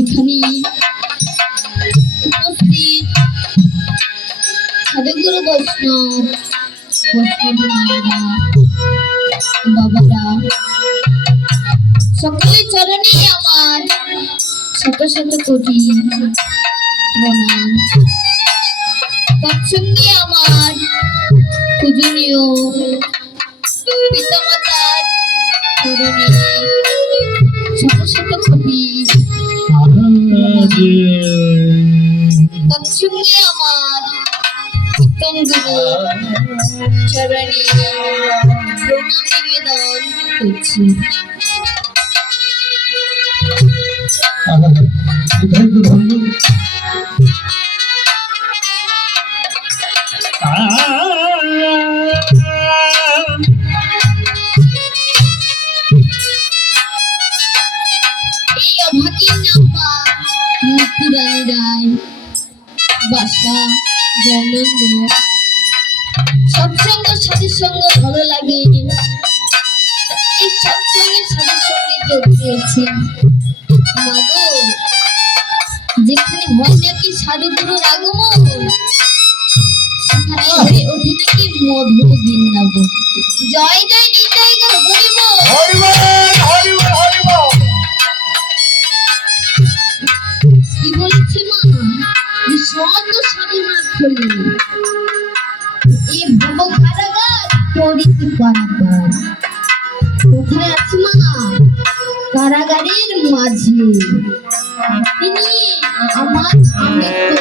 এখানে উপস্থিত সাধুগুরু বৈষ্ণব মায়েরা বাবারা সকলের চরণে আমার শত শত কোটি প্রণাম। তৎসঙ্গে আমার পূজনীয় পিতামাতার চরণে শত শত কোটি তৎসঙ্গে আমার কীর্তন গুরু চরণে প্রণাম নিবেদন করছি। এই অভাগীর নাম্বা মুকুরানী রায় বাসা জয়নন্দ সৎসঙ্গ সাধুর সঙ্গ ভালো লাগে। এই সৎসঙ্গের সাধুর সঙ্গে যোগ দিয়েছেন মাগো, যেখানে হয় নাকি সাধুগুরুর আগমন সেখানে হয়ে ওঠে নাকি মধুর বৃন্দাবন। জয় জয় নিতাই গো হরি বল। কি বলছি মা, শত সাধনার ফলে এই ভব কারাগার পরিতে কারাগার। কোথায় আছে মা? কারাগারের মাঝে তিনি আমার আমৃত্যু